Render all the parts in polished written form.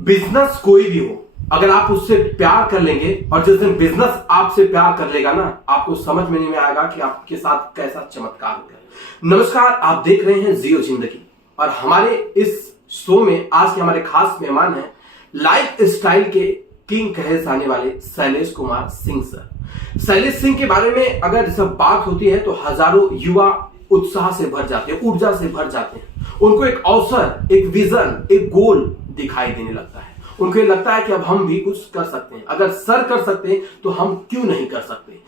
Business कोई भी हो, अगर आप उससे प्यार कर लेंगे और जिस दिन बिजनेस आपसे प्यार कर लेगा ना, आपको समझ में नहीं आएगा कि आपके साथ कैसा चमत्कार हो गया। नमस्कार, आप देख रहे हैं जियो जिंदगी और हमारे इस शो में आज के हमारे खास मेहमान हैं लाइफ स्टाइल के किंग कहे जाने वाले शैलेश कुमार सिंह सर। शैलेश सिंह के बारे में अगर सब बात होती है तो हजारों युवा उत्साह से भर जाते हैं, ऊर्जा से भर जाते हैं। उनको एक अवसर, एक विजन, एक गोल दिखाई देने लगता है। उनको ये लगता है कि अब हम भी कुछ कर सकते हैं। अगर सर कर सकते हैं तो हम क्यों नहीं कर सकते।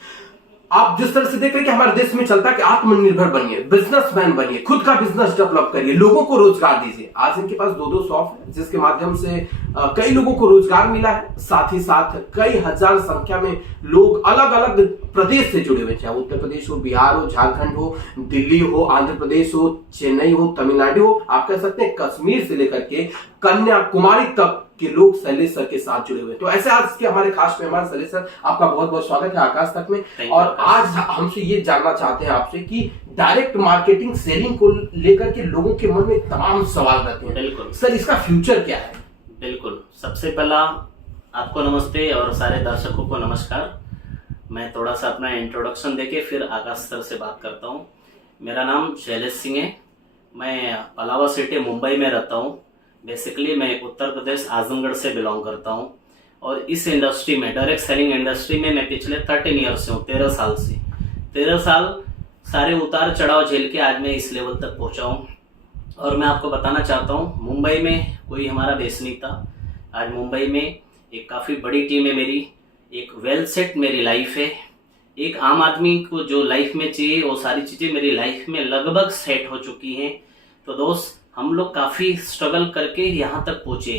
आप जिस तरह से देख रहे हैं कि हमारे देश में चलता है कि आत्मनिर्भर बनिए, बिजनेसमैन बनिए, खुद का बिजनेस डेवलप करिए, लोगों को रोजगार दीजिए। आज इनके पास दो शॉप है जिसके माध्यम से कई लोगों को रोजगार मिला है। साथ ही साथ कई हजार संख्या में लोग अलग अलग प्रदेश से जुड़े हुए, चाहे उत्तर प्रदेश हो, बिहार हो, झारखंड हो, दिल्ली हो, आंध्र प्रदेश हो, चेन्नई हो, तमिलनाडु हो, आप कह सकते हैं कश्मीर से लेकर के कन्याकुमारी तक के लोग शैलेश सर के साथ जुड़े हुए। तो ऐसे आज के हमारे खास मेहमान शैलेश सर, आपका बहुत बहुत स्वागत है आकाश तक में। और आज हमसे ये जानना चाहते हैं आपसे कि डायरेक्ट मार्केटिंग सेलिंग को लेकर के लोगों के मन में तमाम सवाल रहते हैं। बिल्कुल सर, इसका फ्यूचर क्या है? बिल्कुल, सबसे पहला आपको नमस्ते और सारे दर्शकों को नमस्कार। मैं थोड़ा सा अपना इंट्रोडक्शन देके फिर आकाश सर से बात करता हूँ। मेरा नाम शैलेश सिंह है। मैं पलावा सिटी मुंबई में रहता हूँ। बेसिकली मैं उत्तर प्रदेश आजमगढ़ से बिलोंग करता हूँ और इस इंडस्ट्री में, डायरेक्ट सेलिंग इंडस्ट्री में मैं पिछले 13 ईयर से हूँ, 13 साल से। 13 साल सारे उतार चढ़ाव झेल के आज मैं इस लेवल तक पहुँचा हूँ। और मैं आपको बताना चाहता हूँ, मुंबई में कोई हमारा बेस नहीं था। आज मुंबई में एक काफ़ी बड़ी टीम है मेरी, एक वेल सेट मेरी लाइफ है। एक आम आदमी को जो लाइफ में चाहिए वो सारी चीज़ें मेरी लाइफ में लगभग सेट हो चुकी हैं। तो दोस्त, हम लोग काफ़ी स्ट्रगल करके यहाँ तक पहुँचे।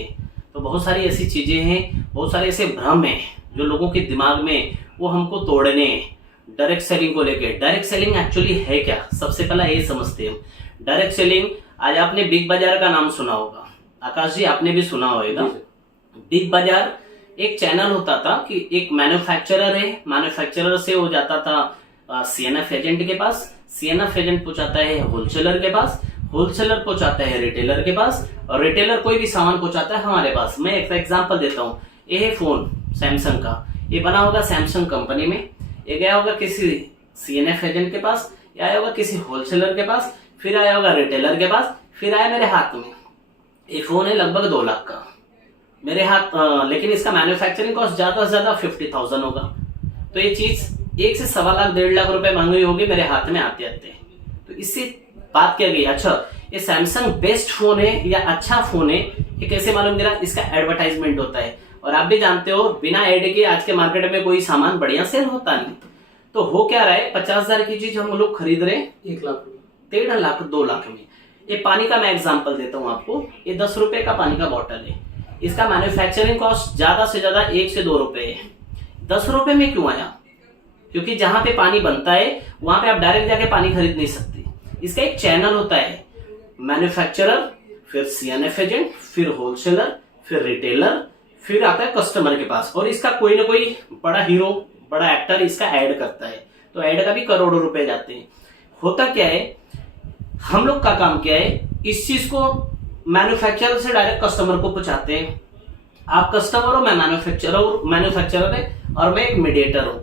तो बहुत सारी ऐसी चीज़ें हैं, बहुत सारे ऐसे भ्रम हैं जो लोगों के दिमाग में, वो हमको तोड़ने हैं डायरेक्ट सेलिंग को लेके। डायरेक्ट सेलिंग एक्चुअली है क्या, सबसे पहला ये समझते हैं। डायरेक्ट सेलिंग, आज आपने बिग बाजार का नाम सुना होगा, आकाश जी आपने भी सुना होगा। बिग बाजार एक चैनल होता था कि एक मैन्युफैक्चरर है, मैन्युफैक्चरर से हो जाता था सीएनएफ एजेंट के पास, सीएनएफ एजेंट पहुंचाता है होलसेलर के पास, होलसेलर पहुंचाता है रिटेलर के पास, और रिटेलर कोई भी सामान पहुंचाता है हमारे पास। मैं एक एग्जांपल देता हूँ। ये है फोन सैमसंग का, ये बना होगा सैमसंग कंपनी में, ये गया होगा किसी सीएनएफ एजेंट के पास, या आया होगा किसी होलसेलर के पास, फिर आया होगा रिटेलर के पास, फिर आया मेरे हाथ में। ये फोन है लगभग 2 लाख का मेरे हाथ, लेकिन इसका मैन्युफैक्चरिंग कॉस्ट ज्यादा से ज्यादा 50,000 होगा। तो ये चीज 1 से 1.25 लाख 1.5 लाख रुपए महंगी होगी मेरे हाथ में आते आते। तो इससे बात क्या गई, अच्छा ये सैमसंग बेस्ट फोन है या अच्छा फोन है, ये कैसे मालूम गिरा? इसका एडवर्टाइजमेंट होता है। और आप भी जानते हो, बिना एड के आज के मार्केट में कोई सामान बढ़िया सेल होता नहीं। तो हो क्या रहा है, 50,000 की चीज हम लोग खरीद रहे हैं 1 लाख, 1.5 लाख 2 लाख में। ये पानी का मैं एग्जांपल देता हूँ आपको। ये 10 रुपए का पानी का बॉटल है, इसका मैन्युफैक्चरिंग कॉस्ट ज्यादा से ज्यादा 1 से 2 रुपए है। 10 रुपए में क्यों आया? क्योंकि जहां पे पानी बनता है वहां पे आप डायरेक्ट जाके पानी खरीद नहीं सकते। इसका एक चैनल होता है, मैन्युफैक्चरर, फिर सीएनएफ एजेंट, फिर होलसेलर, फिर रिटेलर, फिर आता है कस्टमर के पास। और इसका कोई ना कोई बड़ा हीरो, बड़ा एक्टर इसका ऐड करता है। तो ऐड का भी करोड़ों रुपए जाते हैं। होता क्या है, हम लोग का काम क्या है, इस चीज को मैन्युफैक्चरर से डायरेक्ट कस्टमर को पहुंचाते हैं। आप कस्टमर हो, मैं मैन्युफैक्चरर है और मैं एक मीडिएटर हूं।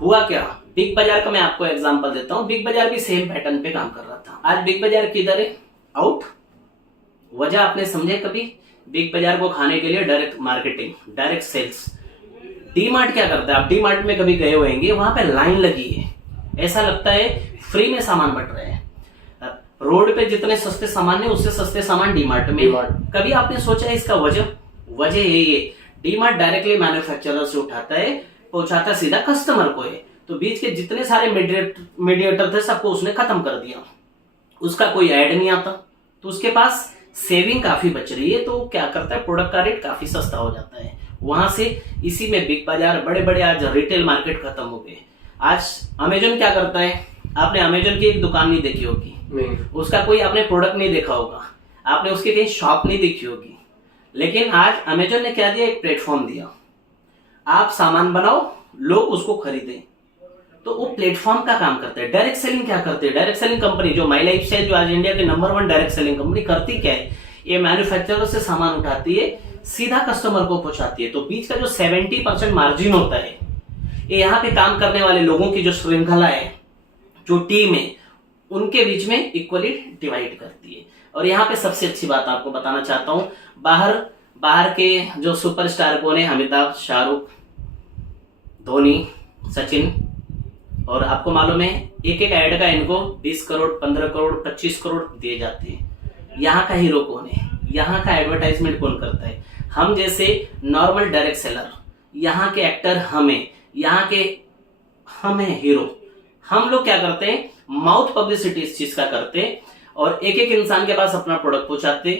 हुआ क्या, बिग बाजार का मैं आपको एग्जांपल देता हूं। बिग बाजार भी सेम पैटर्न पे काम कर रहा था। आज बिग बाजार किधर है? आउट। वजह आपने समझे कभी? बिग बाजार को खाने के लिए direct marketing, direct sales. D Mart क्या करता है, आप डी मार्ट में कभी गए होंगे, वहां पे लाइन लगी है, ऐसा लगता है फ्री में सामान बट रहे हैं। रोड पे जितने सस्ते सामान है उससे सस्ते सामान डी मार्ट में। कभी आपने सोचा है इसका वजह? वजह यही है, डी मार्ट डायरेक्टली मैन्युफैक्चरर से उठाता है, पहुंचाता सीधा कस्टमर को है। तो बीच के जितने सारे मीडिएटर थे सबको उसने खत्म कर दिया। उसका कोई ऐड नहीं आता, तो उसके पास सेविंग काफी बच रही है। तो क्या करता है, प्रोडक्ट का रेट काफी सस्ता हो जाता है। वहां से इसी में बिग बाजार, बड़े बड़े आज रिटेल मार्केट खत्म हो गए। आज अमेजन क्या करता है, आपने अमेजन की एक दुकान नहीं देखी होगी, उसका कोई आपने प्रोडक्ट नहीं देखा होगा, आपने उसकी कहीं शॉप नहीं देखी होगी। लेकिन आज अमेजन ने क्या दिया, एक प्लेटफॉर्म दिया। आप सामान बनाओ, लोग उसको खरीदें। तो वो प्लेटफॉर्म का काम करता है। डायरेक्ट सेलिंग क्या करते हैं, डायरेक्ट सेलिंग कंपनी जो माई लाइफस्टाइल, जो आज इंडिया के नंबर 1 डायरेक्ट सेलिंग कंपनी, करती क्या है, ये मैन्युफैक्चरर से सामान उठाती है, सीधा कस्टमर को पहुंचाती है। तो बीच का जो 70% मार्जिन होता है, ये यहाँ पे काम करने वाले लोगों की जो श्रृंखला है, जो टीम है, उनके बीच में इक्वली डिवाइड करती है। और यहाँ पे सबसे अच्छी बात आपको बताना चाहता हूं, बाहर के जो सुपरस्टार कौन है, अमिताभ, शाहरुख, धोनी, सचिन, और आपको मालूम है एक एक ऐड का इनको 20 करोड़, 15 करोड़, 25 करोड़ दिए जाते हैं। यहाँ का हीरो कौन है, यहाँ का एडवर्टाइजमेंट कौन करता है? हम जैसे नॉर्मल डायरेक्ट सेलर, यहाँ के एक्टर हमें, यहाँ के हम है हीरो। हम लोग क्या करते हैं, माउथ पब्लिसिटी इस चीज का करते हैं और एक एक इंसान के पास अपना प्रोडक्ट पहुंचाते।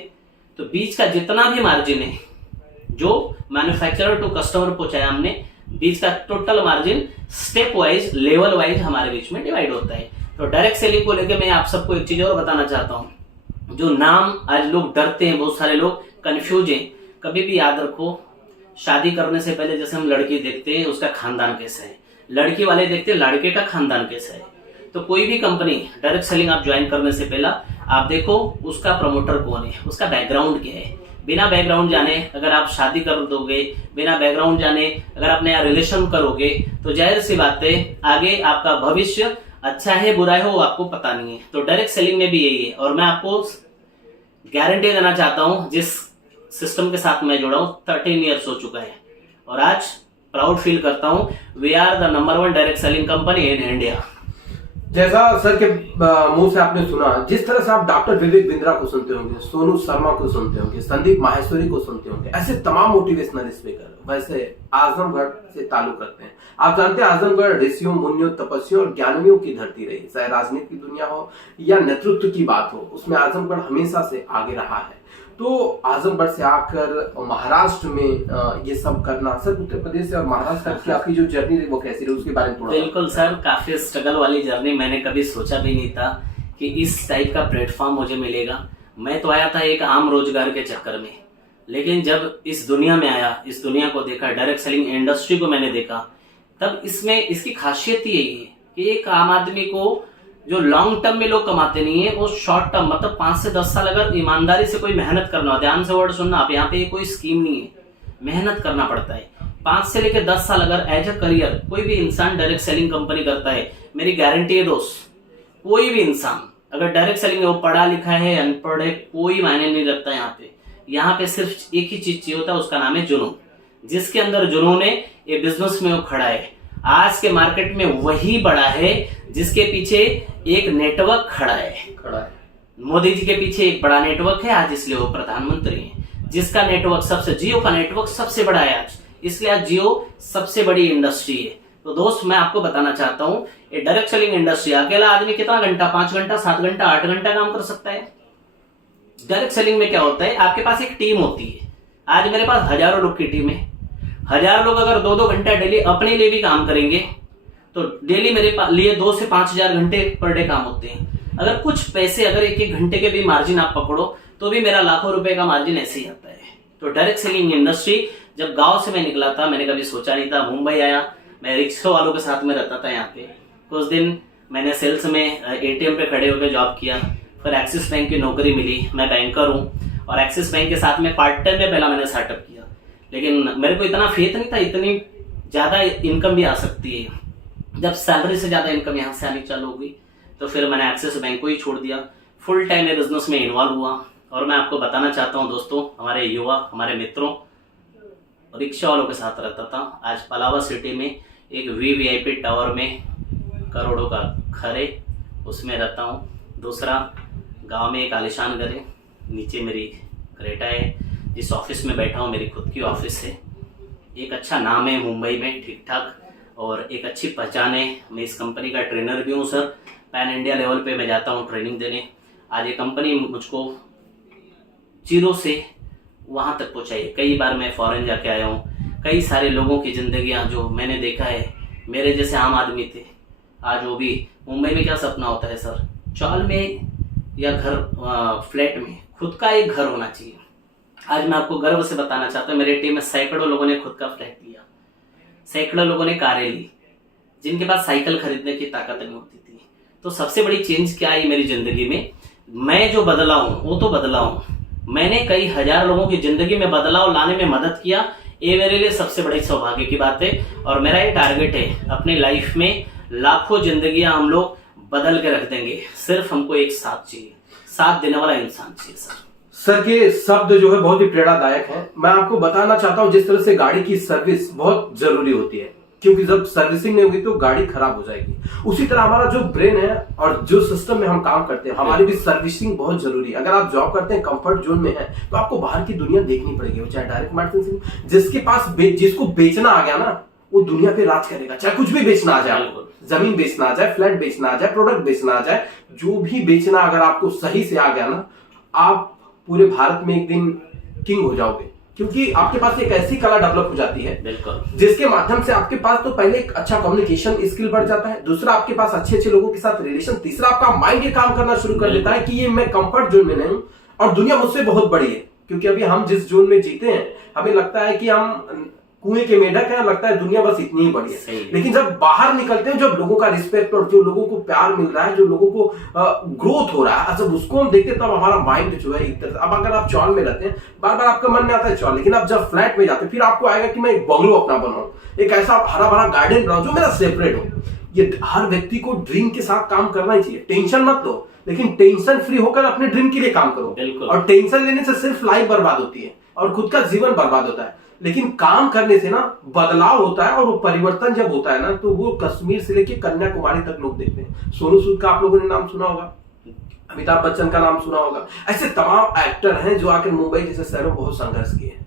तो बीच का जितना भी मार्जिन है, जो मैन्युफैक्चरर टू कस्टमर पहुंचाया हमने, बीच का total margin step wise, level wise हमारे बीच में डिवाइड होता है। तो डायरेक्ट सेलिंग को लेकर मैं आप सबको एक चीज और बताना चाहता हूं। जो नाम आज लोग डरते हैं, बहुत सारे लोग कंफ्यूज हैं, कभी भी याद रखो, शादी करने से पहले जैसे हम लड़की देखते हैं उसका खानदान कैसा है, लड़की वाले देखते हैं लड़के का खानदान कैसा है। तो कोई भी कंपनी डायरेक्ट सेलिंग आप ज्वाइन करने से पहला आप देखो उसका प्रमोटर कौन है, उसका बैकग्राउंड क्या है। बिना बैकग्राउंड जाने अगर आप शादी कर दोगे, बिना बैकग्राउंड जाने अगर आप नया रिलेशन करोगे, तो जाहिर सी बात है आगे आपका भविष्य अच्छा है बुरा है वो आपको पता नहीं है। तो डायरेक्ट सेलिंग में भी यही है। और मैं आपको गारंटी देना चाहता हूं, जिस सिस्टम के साथ मैं जुड़ा हूं 13 ईयर्स हो चुका है और आज प्राउड फील करता हूं, we are the number 1 direct selling company in India. जैसा सर के मुंह से आपने सुना, जिस तरह से आप डॉक्टर विवेक बिंद्रा को सुनते होंगे, सोनू शर्मा को सुनते होंगे, संदीप माहेश्वरी को सुनते होंगे, ऐसे तमाम मोटिवेशनल स्पीकर वैसे आजमगढ़ से ताल्लुक करते हैं। आप जानते हैं आजमगढ़ ऋषियों, मुनियों, तपस्वियों और ज्ञानियों की धरती रही। चाहे राजनीति की दुनिया हो या नेतृत्व की बात हो, उसमें आजमगढ़ हमेशा से आगे रहा है। तो आजमगढ़ से आकर महाराष्ट्र में ये सब करना, सर उत्तर प्रदेश से और महाराष्ट्र तक की आपकी जो जर्नी रही वो कैसी रही, उसके बारे में थोड़ा। बिल्कुल सर, काफी स्ट्रगल वाली जर्नी। मैंने कभी सोचा भी नहीं था कि इस टाइप का प्लेटफॉर्म मुझे मिलेगा। मैं तो आया था एक आम रोजगार के चक्कर में, लेकिन जब इस दुनिया में आया, इस दुनिया को देखा, डायरेक्ट सेलिंग इंडस्ट्री को मैंने देखा, तब इसमें इसकी खासियत ही यही है कि एक आम आदमी को जो लॉन्ग टर्म में लोग कमाते नहीं है, वो शॉर्ट टर्म मतलब 5 से 10 साल अगर ईमानदारी से कोई मेहनत करना हो, ध्यान से वर्ड सुनना आप, यहाँ पे कोई स्कीम नहीं है, मेहनत करना पड़ता है। 5 से लेकर 10 साल अगर एज अ करियर कोई भी इंसान डायरेक्ट सेलिंग कंपनी करता है, मेरी गारंटी है दोस्त, कोई भी इंसान अगर डायरेक्ट सेलिंग में वो पढ़ा लिखा है अनपढ़ है, कोई मायने नहीं रखता। यहाँ पे सिर्फ एक ही चीज चाहिए होता है, उसका नाम है जुनून। जिसके अंदर जुनून है, ये बिजनेस में वो खड़ा है। आज के मार्केट में वही बड़ा है जिसके पीछे एक नेटवर्क खड़ा है। मोदी जी के पीछे एक बड़ा नेटवर्क है आज, इसलिए वो प्रधानमंत्री हैं। जिसका नेटवर्क सबसे, जियो का नेटवर्क सबसे बड़ा है आज, इसलिए आज जियो सबसे बड़ी इंडस्ट्री है। तो दोस्त मैं आपको बताना चाहता हूं, ये डायरेक्ट सेलिंग इंडस्ट्री, अकेला आदमी कितना घंटा, 5 घंटा, 7 घंटा, 8 घंटा काम कर सकता है। डायरेक्ट सेलिंग में क्या होता है, आपके पास एक टीम होती है। आज मेरे पास हजारों लोग की टीम है। 1000 लोग अगर 2-2 घंटा डेली अपने लिए भी काम करेंगे तो डेली मेरे लिए 2 से 5000 घंटे पर डे काम होते हैं। अगर कुछ पैसे, अगर 1-1 घंटे के भी मार्जिन आप पकड़ो तो भी मेरा लाखों रुपए का मार्जिन ऐसे ही आता है। तो डायरेक्ट सेलिंग इंडस्ट्री, जब गांव से मैं निकला था, मैंने कभी सोचा नहीं था। मुंबई आया, मैं रिक्शा वालों के साथ में रहता था। यहाँ पे कुछ दिन मैंने सेल्स में एटीएम पे खड़े होकर जॉब किया, फिर एक्सिस बैंक की नौकरी मिली, मैं बैंकर हूँ और एक्सिस बैंक के साथ में पार्ट टाइम में पहला मैंने स्टार्टअप किया। लेकिन मेरे को इतना फेथ नहीं था इतनी ज्यादा इनकम भी आ सकती है। जब सैलरी से ज्यादा इनकम यहाँ से आनी चालू हो गई तो फिर मैंने एक्सिस बैंक को ही छोड़ दिया, फुल टाइम में बिजनेस में इन्वॉल्व हुआ। और मैं आपको बताना चाहता हूँ दोस्तों, हमारे युवा, हमारे मित्रों, रिक्शा वालों के साथ रहता था। आज पलावा सिटी में एक VVIP टावर में करोड़ों का घर है, उसमें रहता हूँ। दूसरा, गांव में एक आलिशान घर है, नीचे मेरी क्रेटा है, जिस ऑफिस में बैठा हूँ मेरी खुद की ऑफिस है। एक अच्छा नाम है मुंबई में, ठीक ठाक, और एक अच्छी पहचान है। मैं इस कंपनी का ट्रेनर भी हूँ सर, पैन इंडिया लेवल पे मैं जाता हूँ ट्रेनिंग देने। आज ये कंपनी मुझको 0 से वहाँ तक पहुँचाई। कई बार मैं फॉरेन जाके आया हूँ। कई सारे लोगों की जिंदगियाँ जो मैंने देखा है, मेरे जैसे आम आदमी थे, आज वो भी। मुंबई में क्या सपना होता है सर, चौल में या घर, फ्लैट में खुद का एक घर होना चाहिए। आज मैं आपको गर्व से बताना चाहता हूँ, मेरी टीम में सैकड़ों लोगों ने खुद का फ्लैट लिया, सैकड़ों लोगों ने कारें ली, जिनके पास साइकिल खरीदने की ताकत नहीं होती थी। तो सबसे बड़ी चेंज क्या आई मेरी जिंदगी में, मैं जो बदला हूँ वो तो बदला हूँ, मैंने कई हजार लोगों की जिंदगी में बदलाव लाने में मदद किया। ये मेरे लिए सबसे बड़ी सौभाग्य की बात है और मेरा ये टारगेट है अपनी लाइफ में लाखों जिंदगियां हम लोग बदल के रख देंगे। सिर्फ हमको एक साथ चाहिए, साथ देने वाला इंसान चाहिए सर। के शब्द जो है बहुत ही प्रेरणादायक है। मैं आपको बताना चाहता हूं जिस तरह से गाड़ी की सर्विस बहुत जरूरी होती है, क्योंकि जब सर्विसिंग नहीं होगी तो गाड़ी खराब हो जाएगी। उसी तरह हमारा जो ब्रेन है और जो सिस्टम में हम काम करते हैं, हमारी भी सर्विसिंग बहुत जरूरी है। अगर आप जॉब करते हैं, कंफर्ट जोन में है, तो आपको बाहर की दुनिया देखनी पड़ेगी। वो चाहे डायरेक्ट मार्केटिंग, जिसके पास जिसको बेचना आ गया ना, वो दुनिया पे राज करेगा। चाहे कुछ भी बेचना आ जाए, जमीन बेचना आ जाए, फ्लैट बेचना आ जाए, प्रोडक्ट बेचना आ जाए, जो भी बेचना अगर आपको सही से आ गया ना, आप पूरे भारत में एक दिन किंग हो जाओगे। क्योंकि आपके पास एक ऐसी कला डेवलप हो जाती है जिसके माध्यम से आपके पास तो पहले एक अच्छा कम्युनिकेशन स्किल बढ़ जाता है, दूसरा आपके पास अच्छे अच्छे लोगों के साथ रिलेशन, तीसरा आपका माइंड ये काम करना शुरू कर देता है कि ये मैं कंफर्ट जोन में नहीं हूं और दुनिया मुझसे बहुत बड़ी है। क्योंकि अभी हम जिस जोन में जीते हैं, हमें लगता है कि हम कुएं के मेढक है, लगता है दुनिया बस इतनी ही बड़ी है। लेकिन जब बाहर निकलते हैं, जब लोगों का रिस्पेक्ट और जो लोगों को प्यार मिल रहा है, जो लोगों को ग्रोथ हो रहा है, जब उसको हम देखते हैं, तब हमारा माइंड जो है एक तरह। अब अगर आप चौल में रहते हैं, बार बार आपका मन में आता है चौल, लेकिन आप जब फ्लैट में जाते हैं, फिर आपको आएगा कि मैं एक बंगलो अपना बनाऊं, एक ऐसा हरा भरा गार्डन बनाऊं जो मेरा सेपरेट हो। ये हर व्यक्ति को ड्रीम के साथ काम करना ही चाहिए। टेंशन मत लो, लेकिन टेंशन फ्री होकर अपने ड्रीम के लिए काम करो। और टेंशन लेने से सिर्फ लाइफ बर्बाद होती है और खुद का जीवन बर्बाद होता है। लेकिन काम करने से ना बदलाव होता है, और वो परिवर्तन जब होता है ना, तो वो कश्मीर से लेके कन्याकुमारी तक लोग देखते हैं। सोनू सूद का आप लोगों ने नाम सुना होगा, अमिताभ बच्चन का नाम सुना होगा। ऐसे तमाम एक्टर हैं जो आकर मुंबई जैसे शहरों में बहुत संघर्ष किए हैं।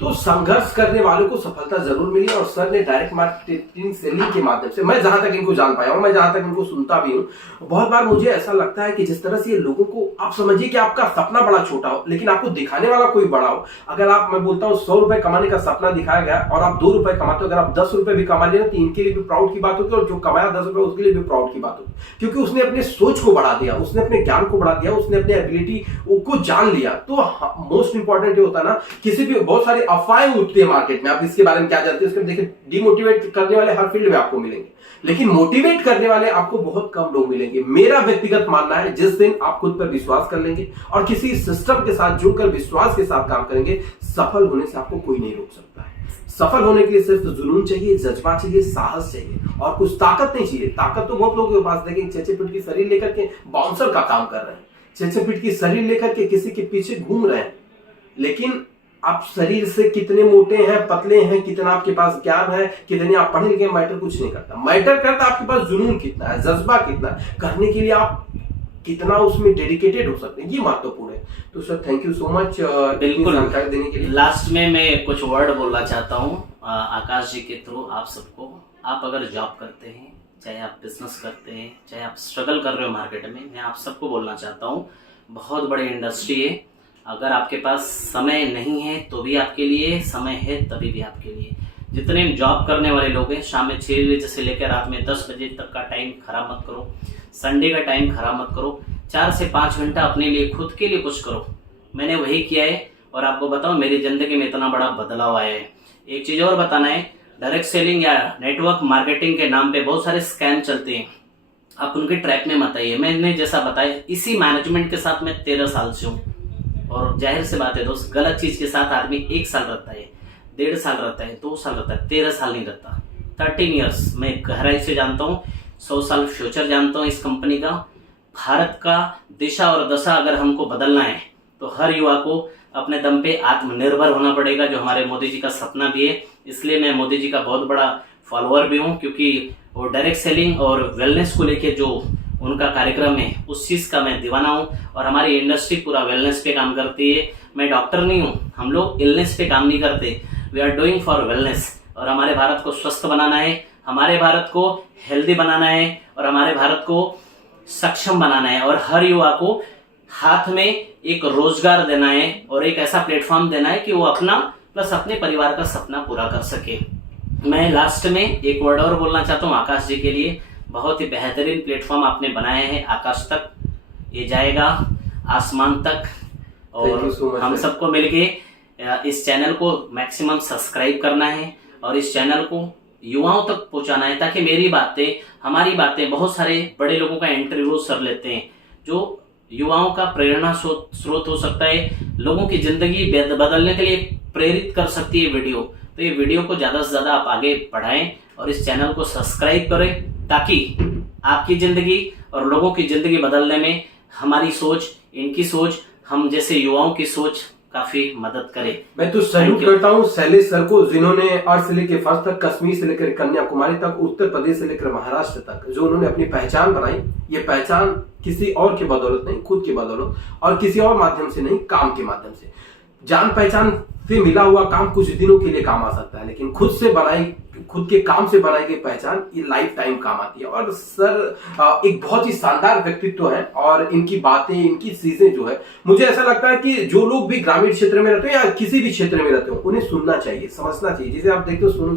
तो संघर्ष करने वालों को सफलता जरूर मिली, और सर ने डायरेक्ट मार्केटिंग सेलिंग के माध्यम से, मैं जहां तक इनको जान पाया हूं, मैं जहां तक इनको सुनता भी हूं, बहुत बार मुझे ऐसा लगता है कि जिस तरह से ये लोगों को, आप समझिए कि आपका सपना बड़ा छोटा हो, लेकिन आपको दिखाने वाला कोई बड़ा हो। अगर आप, मैं बोलता हूं 100 रुपए कमाने का सपना दिखाया गया और आप 2 रुपए कमाते हो, अगर आप 10 रुपए भी कमा लेना, तो इनके लिए भी प्राउड की बात होगी, और जो कमाया 10 रुपए उसके लिए भी प्राउड की बात होगी। क्योंकि उसने अपने सोच को बढ़ा दिया, उसने अपने ज्ञान को बढ़ा दिया, उसने अपने एबिलिटी को जान लिया। तो मोस्ट इंपॉर्टेंट ये होता है ना, किसी भी, बहुत सारी अफवाहें उठती है मार्केट में, आप इसके बारे में क्या जानते हैं, उसके देखिए डिमोटिवेट करने वाले हर फील्ड में आपको मिलेंगे, लेकिन मोटिवेट करने वाले आपको बहुत कम लोग मिलेंगे। मेरा व्यक्तिगत मानना है, जिस दिन आप खुद पर विश्वास कर लेंगे और किसी सिस्टम के साथ जुड़कर विश्वास के साथ काम करेंगे, सफल होने से आपको कोई नहीं रोक सकता है। सफल होने के लिए सिर्फ जुनून चाहिए, जज्बा चाहिए, साहस चाहिए, और कुछ ताकत नहीं चाहिए। ताकत तो बहुत लोगों के पास, देखें 6 फीट की शरीर लेकर के बाउंसर का काम कर रहे हैं, 6 फीट की शरीर लेकर के किसी के पीछे घूम रहे हैं, लेकिन आप शरीर से कितने मोटे हैं, पतले हैं, कितना आपके पास ज्ञान है, कितने आप पढ़े लिखे, मैटर कुछ नहीं करता। मैटर करता आपके पास जुनून कितना है, जज्बा कितना है, करने के लिए आप कितना उसमें डेडिकेटेड हो सकते हैं, ये महत्वपूर्ण है। तो sir thank you so much बिल्कुल जानकारी देने के लिए। लास्ट में मैं कुछ वर्ड बोलना चाहता हूँ आकाश जी के थ्रू आप सबको। आप अगर जॉब करते हैं, चाहे आप बिजनेस करते हैं, चाहे आप स्ट्रगल कर रहे हो मार्केट में, मैं आप सबको बोलना चाहता हूँ, बहुत बड़ी इंडस्ट्री है। अगर आपके पास समय नहीं है तो भी आपके लिए, समय है तभी भी आपके लिए। जितने जॉब करने वाले लोग हैं, शाम में 6 बजे से लेकर रात में 10 बजे तक का टाइम खराब मत करो, संडे का टाइम खराब मत करो। 4 से 5 घंटा अपने लिए, खुद के लिए कुछ करो। मैंने वही किया है और आपको बताऊं, मेरी जिंदगी में इतना बड़ा बदलाव आया है। एक चीज और बताना है, डायरेक्ट सेलिंग या नेटवर्क मार्केटिंग के नाम पे बहुत सारे स्कैम चलते हैं, आप उनके ट्रैप में मत आइए। मैंने जैसा बताया, इसी मैनेजमेंट के साथ मैं 13 साल से हूँ, और जाहिर सी बात है दोस्त, गलत चीज के साथ आदमी 1 साल रहता है, 1.5 साल रहता है, 2 साल रहता है, 13 साल नहीं रहता। 13 ईयर्स मैं गहराई से जानता हूँ, 100 साल फ्यूचर जानता हूँ इस कंपनी का। भारत का दिशा और दशा अगर हमको बदलना है तो हर युवा को अपने दम पे आत्मनिर्भर होना पड़ेगा, जो हमारे मोदी जी का सपना भी है। इसलिए मैं मोदी जी का बहुत बड़ा फॉलोअर भी हूँ, क्योंकि वो डायरेक्ट सेलिंग और वेलनेस को लेके जो उनका कार्यक्रम है, उस चीज का मैं दीवाना हूँ। और हमारी इंडस्ट्री पूरा वेलनेस पे काम करती है। मैं डॉक्टर नहीं हूँ, हम लोग इलनेस पे काम नहीं करते, we are doing for wellness. और हमारे भारत को स्वस्थ बनाना है, हमारे भारत को हेल्दी बनाना है, और हमारे भारत को सक्षम बनाना है, और हर युवा को हाथ में एक रोजगार देना है, और एक ऐसा प्लेटफॉर्म देना है कि वो अपना प्लस अपने परिवार का सपना पूरा कर सके। मैं लास्ट में एक वर्ड और बोलना चाहता हूँ आकाश जी के लिए। बहुत ही बेहतरीन प्लेटफॉर्म आपने बनाया है, आकाश तक ये जाएगा, आसमान तक, और हम सबको मिलके इस चैनल को मैक्सिमम सब्सक्राइब करना है और इस चैनल को युवाओं तक पहुंचाना है, ताकि मेरी बातें, हमारी बातें, बहुत सारे बड़े लोगों का इंटरव्यू कर लेते हैं जो युवाओं का प्रेरणा स्रोत हो सकता है, लोगों की जिंदगी बदलने के लिए प्रेरित कर सकती है वीडियो। तो ये वीडियो को ज्यादा से ज्यादा आप आगे बढ़ाएं और इस चैनल को सब्सक्राइब करें, ताकि आपकी जिंदगी और लोगों की जिंदगी बदलने में हमारी सोच, इनकी सोच, हम जैसे युवाओं की सोच काफी मदद करे। मैं तो सैल्यूट करता हूँ शैलेश सर को, जिन्होंने अर्थ से लेकर फर्श तक, कश्मीर से लेकर कन्याकुमारी तक, उत्तर प्रदेश से लेकर महाराष्ट्र तक, जो उन्होंने अपनी पहचान बनाई। ये पहचान किसी और की बदौलत नहीं, खुद की बदौलत, और किसी और माध्यम से नहीं, काम के माध्यम से। जान पहचान से मिला हुआ काम कुछ दिनों के लिए काम आ सकता है, लेकिन खुद के काम से बनाई गई पहचान ये लाइफ टाइम काम आती है। और सर एक बहुत ही शानदार व्यक्तित्व है, और इनकी बातें, इनकी चीजें जो है, मुझे ऐसा लगता है कि जो लोग भी ग्रामीण क्षेत्र में रहते हो या किसी भी क्षेत्र में रहते हो, उन्हें सुनना चाहिए, समझना चाहिए। जैसे आप देखते हो सोनू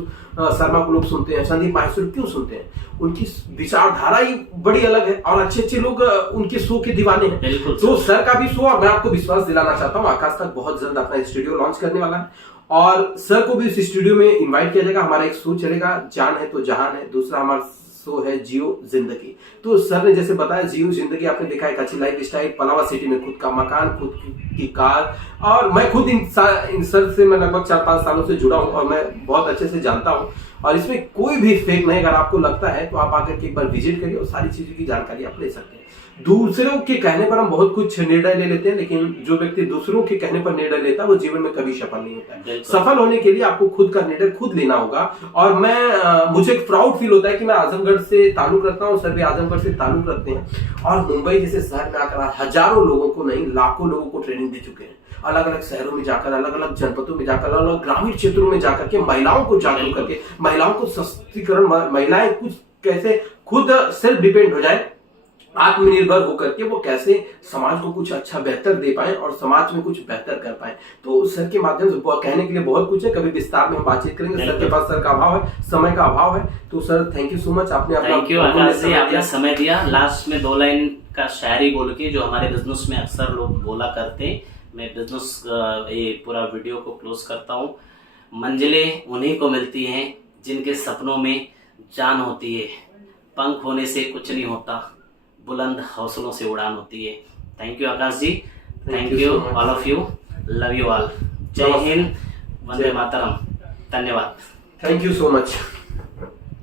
शर्मा को लोग सुनते हैं, संदीप माहेश्वरी क्यों सुनते हैं? उनकी विचारधारा ही बड़ी अलग है, और अच्छे अच्छे लोग उनके शो के दीवाने हैं। तो सर का भी शो, और मैं आपको विश्वास दिलाना चाहता हूँ, आकाश तक बहुत जल्द अपना स्टूडियो लॉन्च करने वाला है, और सर को भी इस स्टूडियो में इनवाइट किया जाएगा। हमारा एक शो चलेगा, जान है तो जहान है, दूसरा हमारा शो है जियो जिंदगी। तो सर ने जैसे बताया, जियो जिंदगी, आपने देखा एक अच्छी लाइफ स्टाइल, पलावा सिटी में खुद का मकान, खुद की कार, और मैं खुद इन सर से मैं लगभग 4-5 सालों से जुड़ा हूं, और मैं बहुत अच्छे से जानता हूं, और इसमें कोई भी फेक नहीं। अगर आपको लगता है तो आप आकर के एक बार विजिट करिए, और सारी चीजों की जानकारी आप ले सकते हैं। दूसरों के कहने पर हम बहुत कुछ निर्णय ले लेते हैं, लेकिन जो व्यक्ति दूसरों के कहने पर निर्णय लेता है वो जीवन में कभी सफल नहीं होता है। सफल होने के लिए आपको खुद का निर्णय खुद लेना होगा। और मुझे एक प्राउड फील होता है कि मैं आजमगढ़ से ताल्लुक रखता हूँ, सर भी आजमगढ़ से ताल्लुक रखते हैं, और मुंबई जैसे शहर में आकर हजारों लोगों को नहीं, लाखों लोगों को ट्रेनिंग दे चुके हैं। अलग अलग शहरों में जाकर, अलग अलग जनपदों में जाकर, अलग अलग ग्रामीण क्षेत्रों में जाकर के महिलाओं को जागरूक करके, महिलाओं को सशक्तिकरण, महिलाएं कुछ कैसे खुद सेल्फ डिपेंड हो जाए, आत्मनिर्भर होकर के वो कैसे समाज को कुछ अच्छा बेहतर दे पाए और समाज में कुछ बेहतर कर पाए। तो सर के माध्यम से कहने के लिए बहुत कुछ है, कभी विस्तार में हम बातचीत करेंगे। सर के पास सर का अभाव है, समय का अभाव है, तो sir thank you so much, आपने अपना समय दिया। लास्ट में 2 लाइन का शायरी बोल के, जो हमारे बिजनेस में अक्सर लोग बोला करते हैं, मैं बिजनेस ये पूरा वीडियो को क्लोज करता हूँ। मंजिलें उन्हीं को मिलती हैं जिनके सपनों में जान होती है, पंख होने से कुछ नहीं होता, बुलंद हौसलों से उड़ान होती है। Thank you Aakash ji, thank you all of you, love you all. Jai Hind, Vande Mataram, धन्यवाद, थैंक यू सो मच।